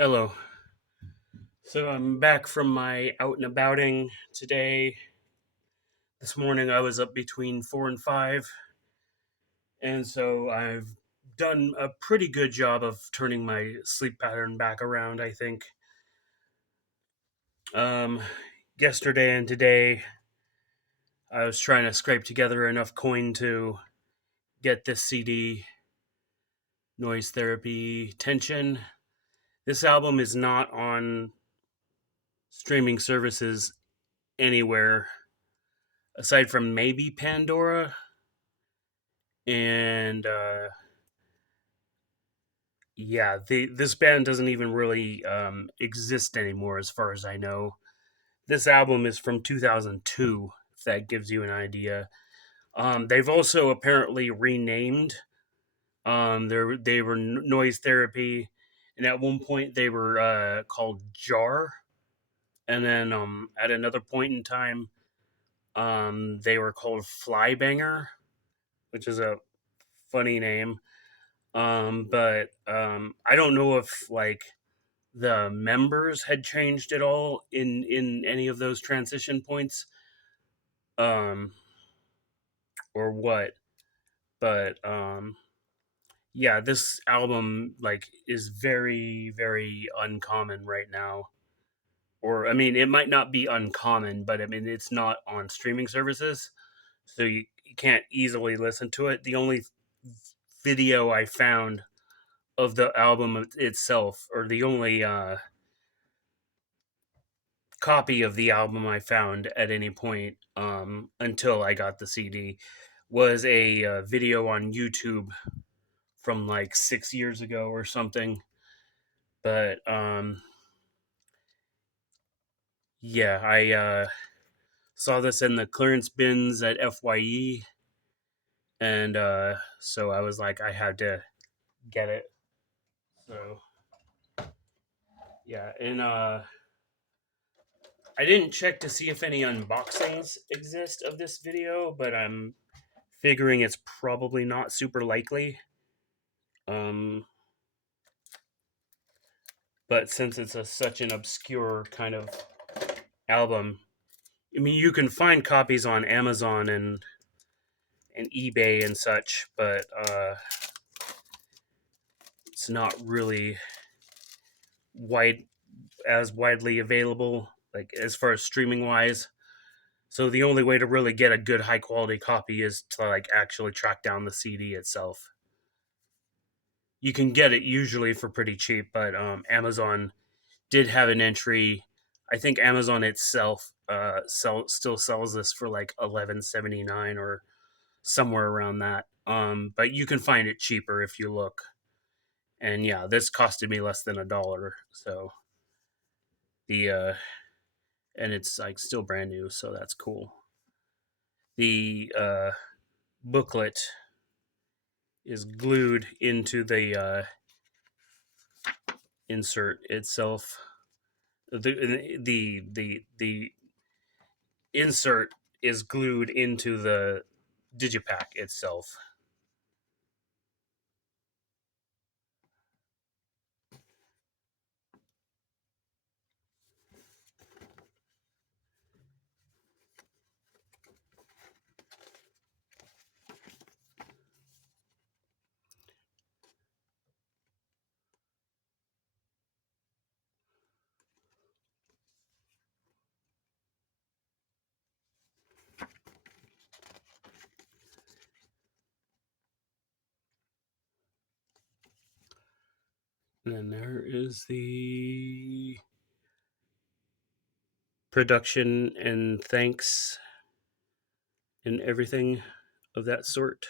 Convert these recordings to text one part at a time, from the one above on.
Hello. So I'm back from my out and abouting today. This morning I was up between 4 and 5, and so I've done a pretty good job of turning my sleep pattern back around, I think. Um, Yesterday and today I was trying to scrape together enough coin to get this CD, Noise Therapy Tension. This album is not on streaming services anywhere aside from maybe Pandora and yeah, this band doesn't even really exist anymore, as far as I know. This album is from 2002, if that gives you an idea. They've also apparently renamed. They were Noise Therapy, and at one point they were called Jar, and then at another point in time, they were called Flybanger, which is a funny name. But I don't know if like the members had changed at all in any of those transition points, um, or what. But yeah, this album like is very uncommon right now. Or I mean, it might not be uncommon, but I mean it's not on streaming services, so you can't easily listen to it. The only video I found of the album itself, or the only copy of the album I found at any point until I got the CD was a video on YouTube from like 6 years ago or something. But yeah, I saw this in the clearance bins at FYE, and so I was like, I had to get it. So yeah, and I didn't check to see if any unboxings exist of this video, but I'm figuring it's probably not super likely. Um, but since it's such an obscure kind of album, I mean, you can find copies on Amazon and eBay and such, but it's not really wide widely available, like as far as streaming wise. So the only way to really get a good high quality copy is to like actually track down the CD itself. You can get it usually for pretty cheap, but Amazon did have an entry. I think Amazon itself still sells this for like 11.79 or somewhere around that. But you can find it cheaper if you look. And yeah, this costed me less than $1. So the and it's like still brand new, so that's cool. The booklet is glued into the insert itself. The insert is glued into the digipack itself. And then there is the production and thanks and everything of that sort.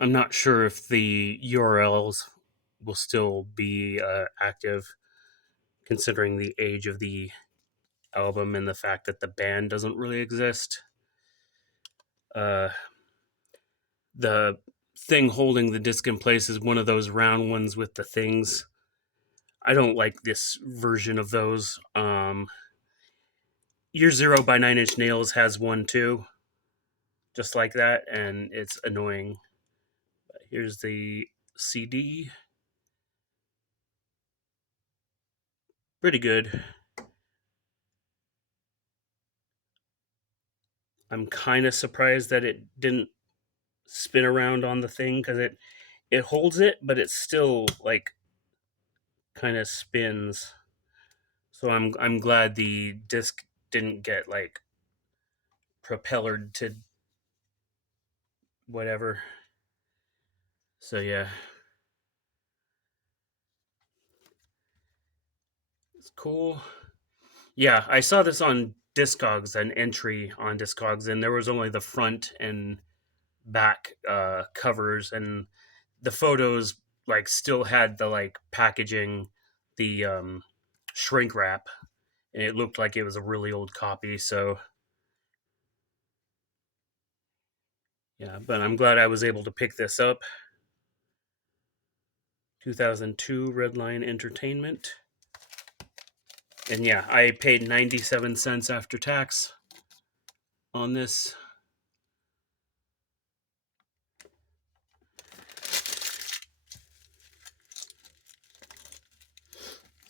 I'm not sure if the URLs will still be active, considering the age of the album and the fact that the band doesn't really exist. Uh, the thing holding the disc in place is one of those round ones with the things. I don't like this version of those. Year Zero by Nine Inch Nails has one too, just like that, and it's annoying. Here's the CD. Pretty good. I'm kind of surprised that it didn't spin around on the thing because it holds it, but it still like kind of spins. So I'm glad the disc didn't get like propellered to whatever. So yeah, it's cool. Yeah, I saw this on Discogs, an entry on Discogs, and there was only the front and back covers, and the photos like still had the like packaging, the shrink wrap, and it looked like it was a really old copy. So yeah, but I'm glad I was able to pick this up. 2002 Redline Entertainment. And yeah, I paid 97 cents after tax on this.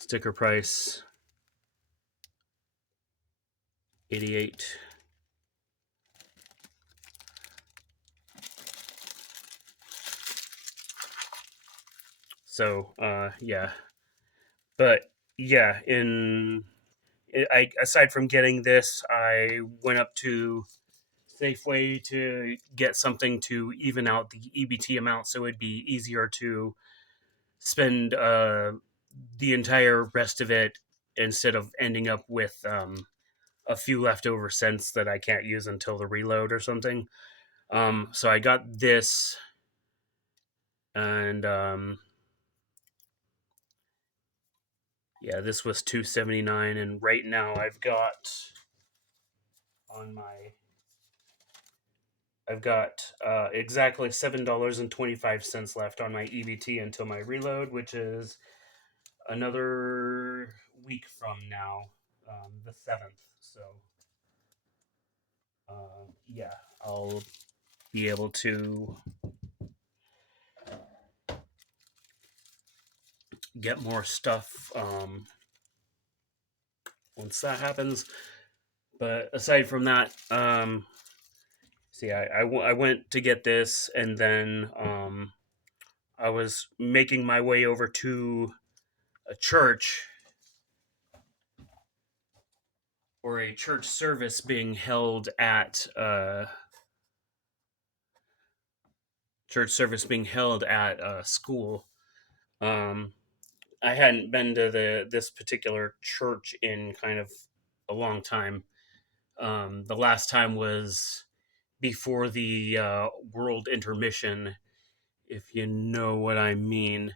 Sticker price 88. So, yeah. But yeah, aside from getting this, I went up to Safeway to get something to even out the EBT amount so it'd be easier to spend the entire rest of it instead of ending up with a few leftover cents that I can't use until the reload or something. So I got this, and yeah, this was $2.79, and right now on my I've got exactly $7.25 left on my EBT until my reload, which is another week from now, the 7th. So, yeah, I'll be able to get more stuff once that happens. But aside from that, see, I went to get this, and then I was making my way over to a church or a church service being held at school. Um, I hadn't been to this particular church in kind of a long time. The last time was before the world intermission, if you know what I mean.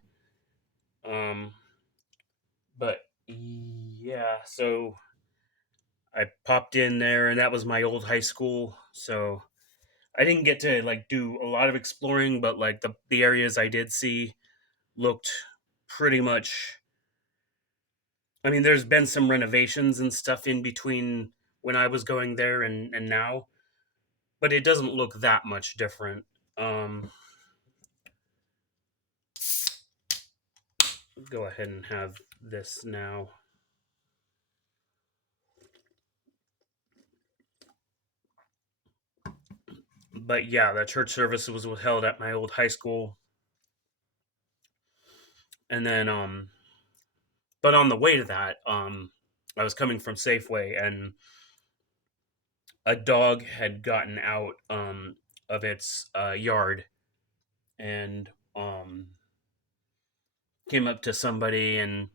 Um, but yeah, so I popped in there, and that was my old high school. So I didn't get to like do a lot of exploring, but like the areas I did see looked pretty much. I mean, there's been some renovations and stuff in between when I was going there and now, but it doesn't look that much different. Um, go ahead and have this now. But yeah, the church service was held at my old high school, and then but on the way to that, I was coming from Safeway, and a dog had gotten out of its yard and came up to somebody and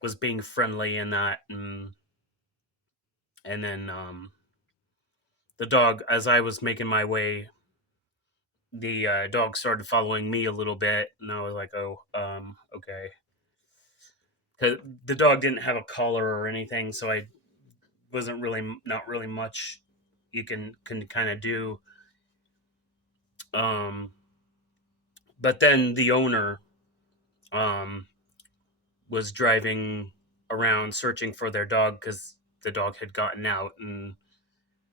was being friendly and that, and then the dog, as I was making my way, the dog started following me a little bit, and I was like, oh, okay, because the dog didn't have a collar or anything, so I wasn't really not really much you can kind of do. Um, but then the owner um, was driving around searching for their dog because the dog had gotten out and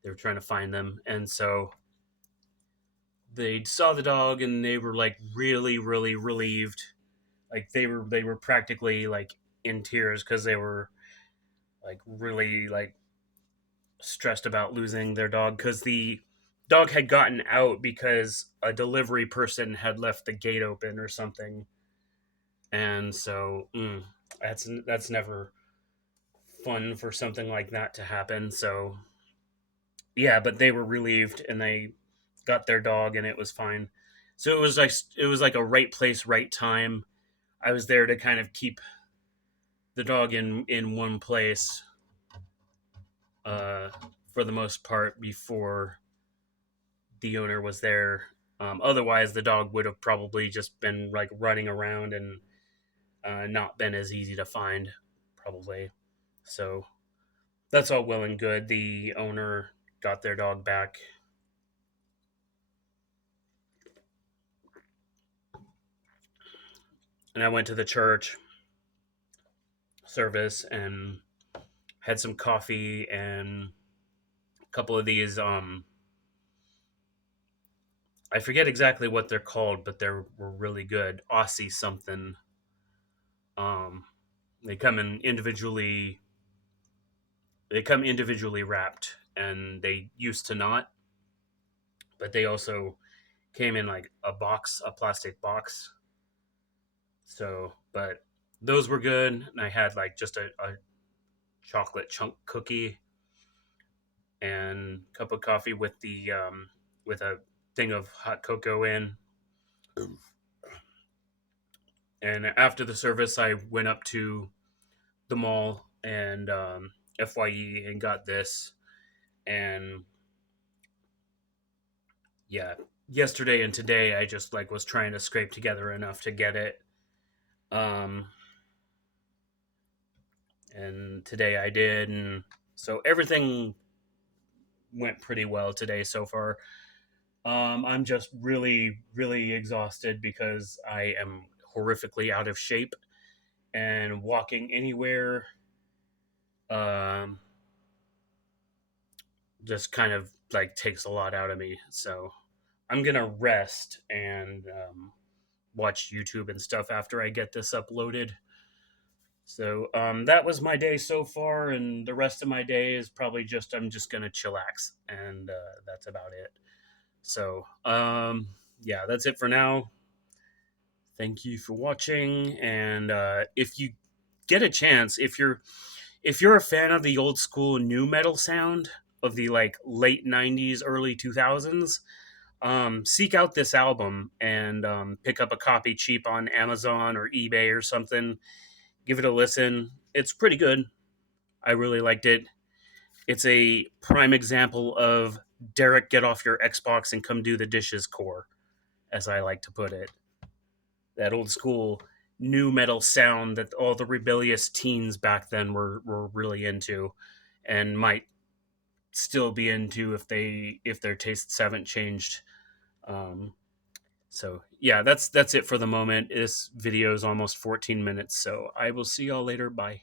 they were trying to find them. And so they saw the dog and they were like really, really relieved. Like they were practically like in tears because they were like really like stressed about losing their dog because the dog had gotten out because a delivery person had left the gate open or something. And so that's never fun for something like that to happen. So yeah, but they were relieved and they got their dog and it was fine. So it was like a right place, right time. I was there to kind of keep the dog in one place uh, for the most part before the owner was there. Otherwise, the dog would have probably just been like running around and not been as easy to find, probably. So that's all well and good. The owner got their dog back. And I went to the church service and had some coffee and a couple of these. I forget exactly what they're called, but they were really good. Aussie something. Um, they come in individually. They come individually wrapped, and they used to not, but they also came in like a box, a plastic box. So, but those were good. And I had like just a chocolate chunk cookie and cup of coffee with the with a thing of hot cocoa in. And after the service, I went up to the mall and FYE and got this. And yeah, yesterday and today, I just like was trying to scrape together enough to get it. Um, and today I did, and so everything went pretty well today so far. I'm just really, really exhausted because I am horrifically out of shape, and walking anywhere um, just kind of like takes a lot out of me. So I'm gonna rest and watch YouTube and stuff after I get this uploaded. So that was my day so far, and the rest of my day is probably just I'm just gonna chillax, and that's about it. So yeah, that's it for now. Thank you for watching, and if you get a chance, if you're a fan of the old school new metal sound of the like late '90s, early 2000s, seek out this album and pick up a copy cheap on Amazon or eBay or something. Give it a listen. It's pretty good. I really liked it. It's a prime example of Derek, get off your Xbox and come do the dishes core, as I like to put it. That old school new metal sound that all the rebellious teens back then were really into and might still be into if their tastes haven't changed. Um, so yeah, that's it for the moment. This video is almost 14 minutes, so I will see y'all later. Bye.